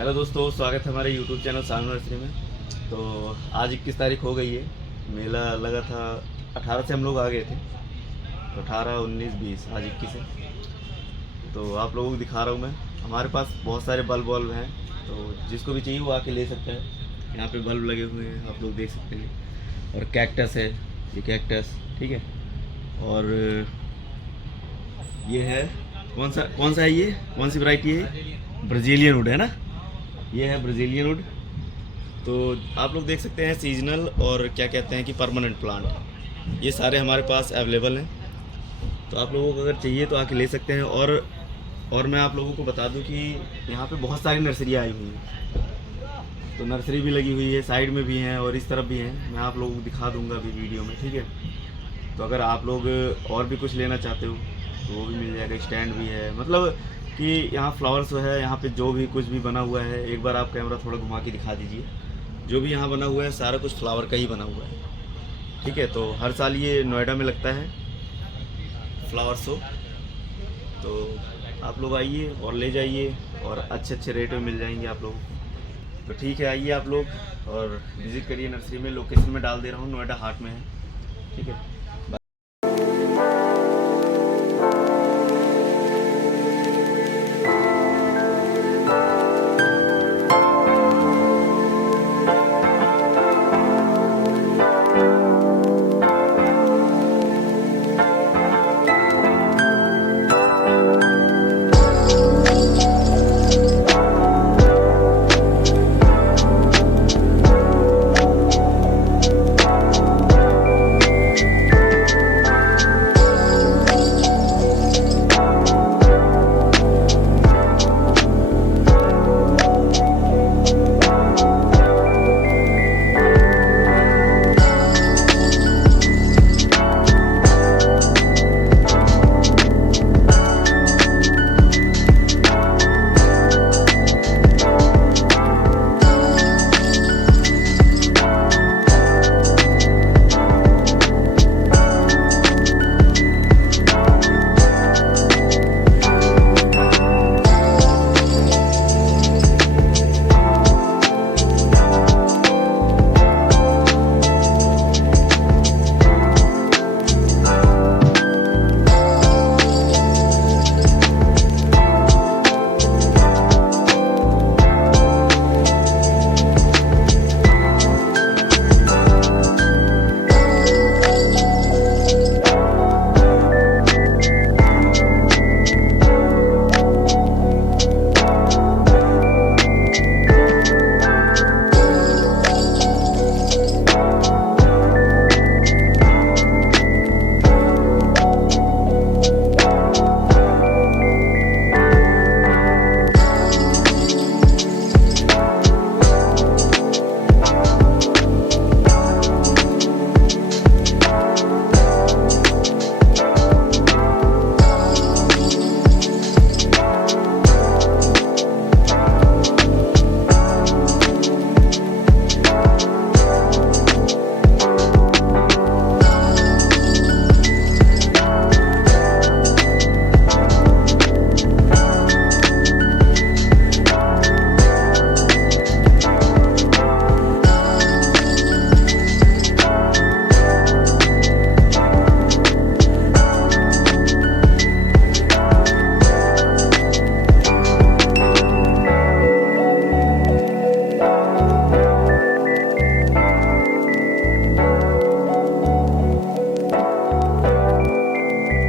Hello दोस्तों, स्वागत है हमारे यूट्यूब चैनल सानू नर्सरी में। तो आज 21 तारीख हो गई है। मेला लगा था 18 से हम लोग आ गए थे, तो 18, 19, 20, आज 21 है। तो आप लोगों को दिखा रहा हूँ मैं। हमारे पास बहुत सारे बल्ब हैं, तो जिसको भी चाहिए वो आके ले सकता है। यहाँ पे बल्ब लगे हुए हैं, आप लोग देख सकते हैं। और कैक्टस है, ये कैक्टस, ठीक है। और ये है कौन सा है, ये कौन सी वैरायटी है? ब्राज़ीलियन वुड है ना, ये है ब्राज़ीलियन वुड। तो आप लोग देख सकते हैं सीजनल और क्या कहते हैं कि परमानेंट प्लांट, ये सारे हमारे पास अवेलेबल हैं। तो आप लोगों को अगर चाहिए तो आके ले सकते हैं। और मैं आप लोगों को बता दूं कि यहाँ पे बहुत सारी नर्सरियाँ आई हुई हैं। तो नर्सरी भी लगी हुई है, साइड में भी हैं और इस तरफ भी हैं। मैं आप लोगों को दिखा दूंगा अभी वीडियो में, ठीक है। तो अगर आप लोग और भी कुछ लेना चाहते हो तो वो भी मिल जाएगा। स्टैंड भी है, मतलब कि यहाँ फ्लावर्स है। यहाँ पे जो भी कुछ भी बना हुआ है, एक बार आप कैमरा थोड़ा घुमा के दिखा दीजिए। जो भी यहाँ बना हुआ है सारा कुछ फ्लावर का ही बना हुआ है, ठीक है। तो हर साल ये नोएडा में लगता है फ्लावर शो। तो आप लोग आइए और ले जाइए, और अच्छे अच्छे रेट में मिल जाएंगे आप लोगों को। तो ठीक है, आइए आप लोग और विज़िट करिए नर्सरी में। लोकेशन में डाल दे रहा हूँ, नोएडा हाट में है, ठीक है।